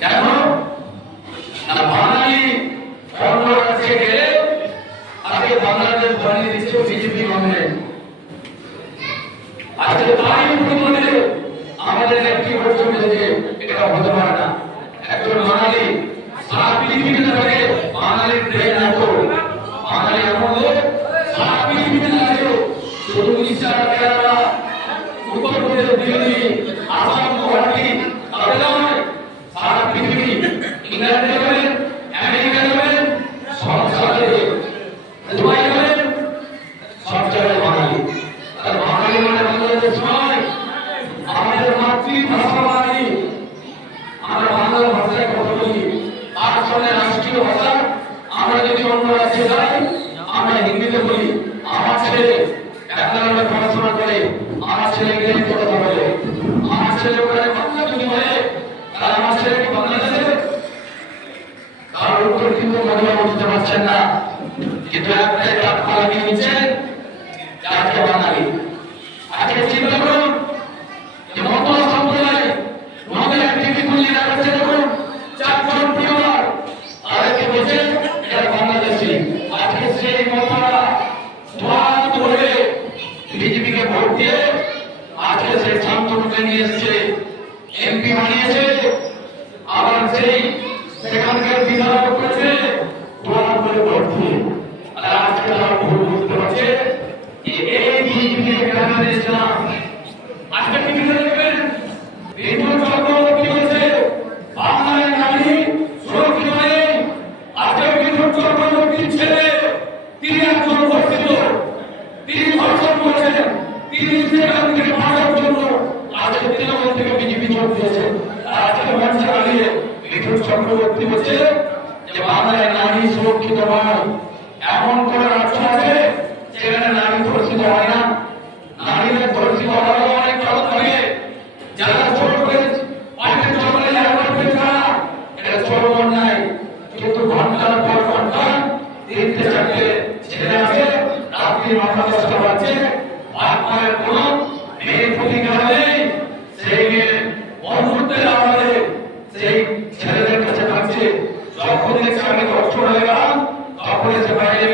কেন না বাঙালি অন্য রাজ্যে গেলে আজকে বাংলাদেশ বানিয়ে দিচ্ছে বিজেপি গভর্নমেন্ট। আজকে তাই প্রতিবাদে আমাদের একটি বছর থেকে এটা হতে পারে না। একজন বাঙালি সারা পৃথিবীতে থাকে, বাঙালির ব্রেন এত, বাঙালি এমন লোক সারা পৃথিবীতে থাকে, শুধু উড়িষ্যা, কেরালা, উত্তরপ্রদেশ, দিল্লি, আসাম, গুয়াহাটি, তাহলে নয়, সারা পৃথিবী, ইংল্যান্ডে যাবেন, আমেরিকা যাবেন, সব জায়গায়, দুবাই যাবেন, সব জায়গায় বাঙালি। আর বাঙালি মানে বাংলাদেশ নয়, আমাদের মাতৃভাষা বাঙালি। আমরা বাংলা ভাষায় কথা বলি, তার সঙ্গে রাষ্ট্রীয় ভাষা। আমরা যদি অন্য রাজ্যে যাই, আমরা হিন্দিতে বলি। আমার ছেলে ব্যাঙ্গালোরে পড়াশোনা করে, আমার ছেলে গেলে কথা বলে, আমার ছেলে ওখানে বাংলা যদি বলে, তাহলে আমার ছেলে কি বাংলাদেশে? তার উত্তর কিন্তু মনে বুঝতে পারছেন না, কিন্তু একটাই টাকা লাগিয়ে নিচ্ছেন, যাকে বাঙালি। আজকে চিন্তা করুন, মতুয়া সম্প্রদায় নদীর টিভি খুললে দেখাচ্ছে, দেখুন 4 জন পরিবার, আরেকে বলছে এটা বাংলাদেশি। আজকে সেই মতুয়ারা ধোয়ান করে বিজেপিকে ভোট দিয়ে আজকে সেই শান্তনুকে নিয়ে এসছে, এমপি বানিয়েছে, আবার সেই সেখানকার বিধায়ক করেছে ধোয়ান করে ভোট দিয়ে। আর আজকে তারা ভোট বুঝতে পারছে যে এই বিজেপিকে কেন দিয়েছিলাম। আজকে টিভিতে দেখবেন বিদ্যুৎ চক্রবর্তী বলছে বাংলায় নারী সুরক্ষিত নেই। আজকে বিদ্যুৎ চক্রবর্তীর ছেলে, তিনি একজন ধর্ষিত, তিনি ধর্ষণ করেছেন, তিনি সেখান থেকে বাঁচার জন্য আজকে তৃণমূল থেকে বিজেপি ভোট দিয়েছে। আজকে মঞ্চে দাঁড়িয়ে বিদ্যুৎ চক্রবর্তী বলছে যে বাংলায় নারী সুরক্ষিত নয়। এমন কোন রাজ্য আছে যেখানে নারী ধর্ষিত হয় না? নারীদের ধর্ষিত হওয়ার অনেক কারণ থাকে, যারা ছোট করে পানিতে জলে অ্যাপার্টমেন্ট ছাড়া, এটা ছোট অন্যায়। কিন্তু ঘন্টার পর ঘন্টা 3-4 ছেলে আছে, রাত্রি 9-10টা বাজছে, আপনার কোনো মেয়ের প্রতিকার নেই। সেই মেয়ে বন্ধুত্বের আমাদের সেই ছেলেদের কাছে থাকছে, যখন দেখছে আমি কষ্ট হয়ে গেলাম, তখন এসে বাইরে